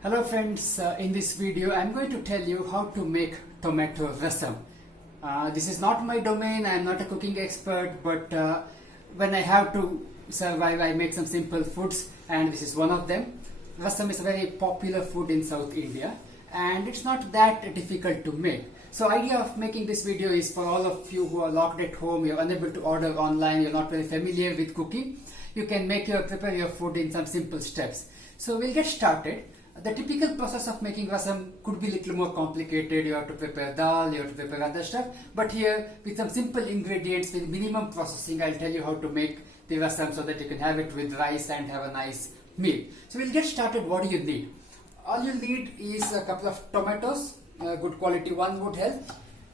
Hello friends, in this video I am going to tell you how to make tomato rasam. This is not my domain, I am not a cooking expert, but when I have to survive I make some simple foods and this is one of them. Rasam is a very popular food in South India and it's not that difficult to make. So idea of making this video is for all of you who are locked at home, you're unable to order online, you're not very familiar with cooking. You can prepare your food in some simple steps. So we'll get started. The typical process of making rasam could be a little more complicated. You have to prepare dal, you have to prepare other stuff. But here, with some simple ingredients, with minimum processing, I'll tell you how to make the rasam so that you can have it with rice and have a nice meal. So we'll get started. What do you need? All you need is a couple of tomatoes, good quality one would help.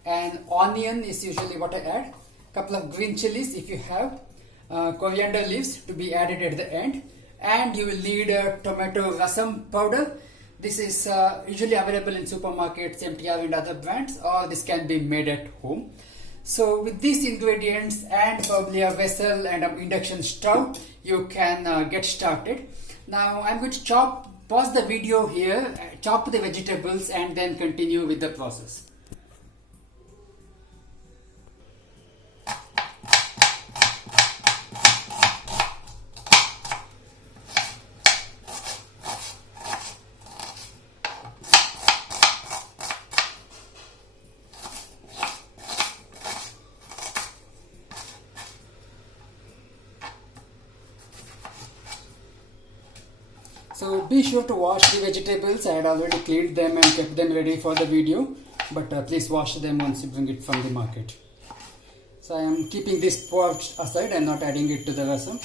And onion is usually what I add. Couple of green chilies if you have. Coriander leaves to be added at the end. And you will need a tomato rasam powder. This is usually available in supermarkets, MTR and other brands, or this can be made at home. So with these ingredients and probably a vessel and an induction stove, you can get started. Now I'm going to pause the video here, chop the vegetables and then continue with the process. So be sure to wash the vegetables. I had already cleaned them and kept them ready for the video, but please wash them once you bring it from the market. So I am keeping this part aside and not adding it to the rasam.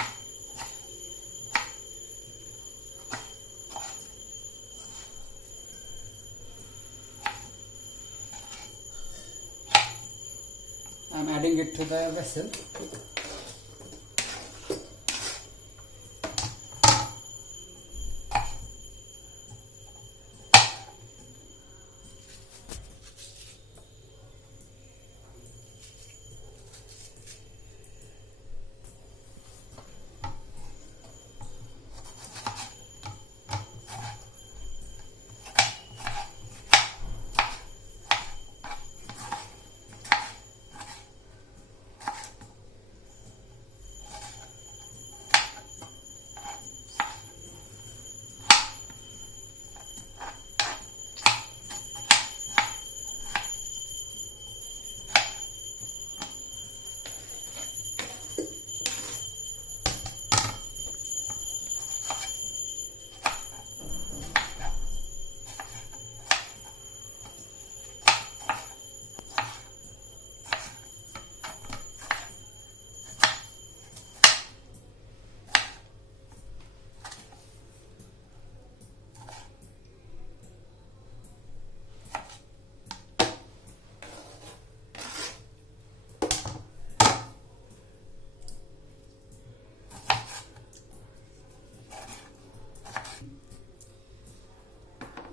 I am adding it to the vessel.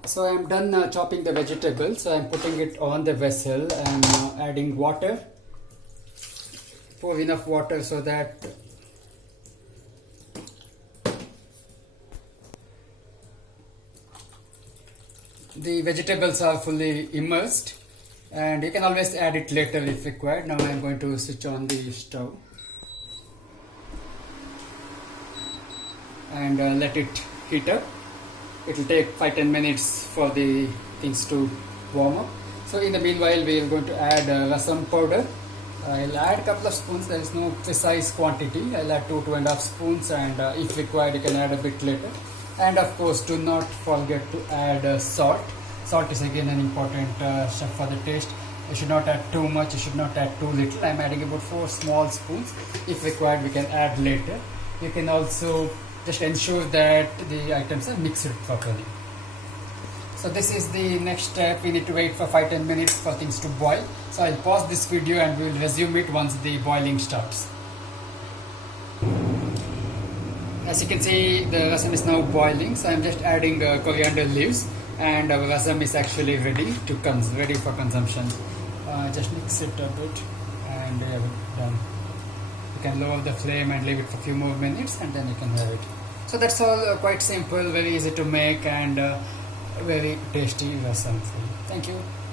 So I am done chopping the vegetables. So I am putting it on the vessel and adding water. Pour enough water so that the vegetables are fully immersed, and you can always add it later if required. Now I am going to switch on the stove and let it heat up. It will take 5-10 minutes for the things to warm up. So in the meanwhile we are going to add rasam powder. I'll add a couple of spoons. There is no precise quantity. I'll add 2-2.5 spoons, and if required you can add a bit later. And of course do not forget to add salt. Salt is again an important step for the taste. You should not add too much, you should not add too little. I'm adding about 4 small spoons. If required we can add later. You can also just ensure that the items are mixed properly. So this is the next step. We need to wait for 5-10 minutes for things to boil. So I'll pause this video and we will resume it once the boiling starts. As you can see, the rasam is now boiling. So I'm just adding coriander leaves, and our rasam is actually ready for consumption. Just mix it a bit and we have it done. You can lower the flame and leave it for a few more minutes and then you can have it. So that's all, quite simple, very easy to make, and very tasty rasam food. Thank you.